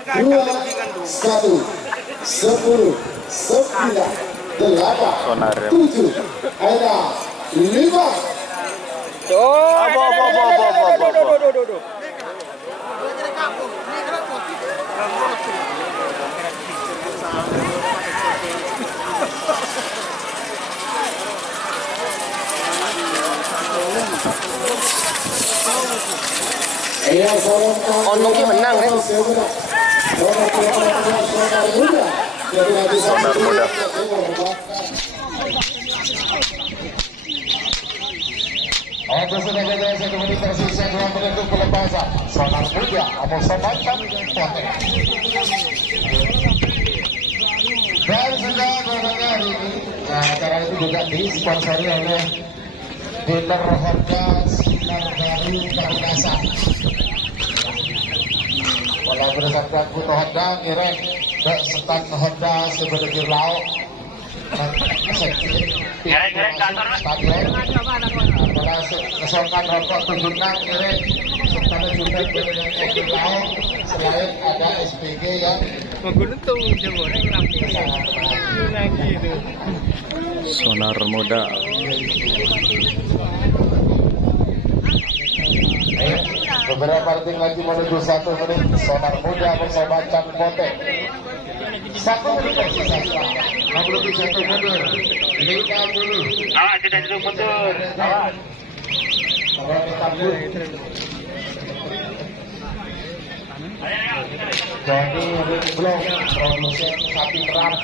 1, 10, 9, 8, 7, ada 5. Onong ki menang kan? Sonar muda. Oke, sudah beda 1 menit tersisa dalam bentuk pelepasan. Sonar muda atau semacam potek. Dan sudah berada hari ini, acara itu juga disponsori oleh dealer Honda Sinar Baru Karnasa. Kalau bersabda kutu Honda, ngiring ke stand Honda sebagai lauk. Ngiring kantor stadion. Pada kesokan rokok tunjukkan ngiring stand juga sebagai lauk. Selain ada SPG yang Sonar muda. Beberapa detik lagi menuju 1 menit. Sonar muda bersama Cang Pote. 1 menit tersisa. 61 mundur. 50. Awak tidak dulu mundur. Awak. Jadi belum produksi sapi perang.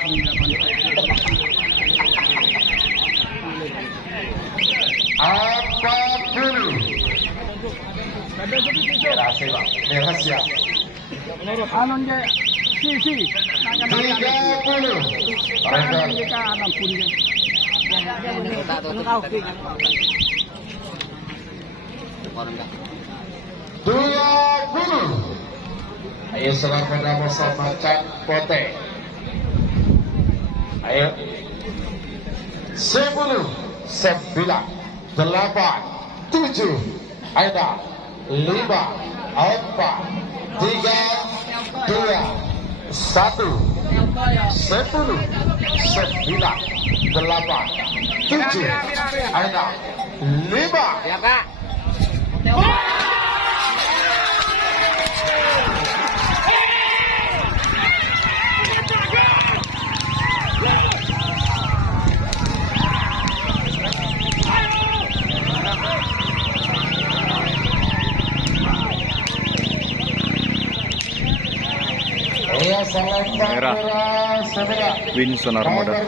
Apa dulu? Rahasia, rahasia. Anon je, si. 30. Anon je ka 60 je. Dua guru. Ayo serang pada bersama Cang Pote. Ayo. 10, 9, 8, 7, ada 5, 4, 3, 2, 1, 10, 9, 8, 7, ada 5. Ya, Kak. Iya, salam Merah. merah. Win Sonar muda.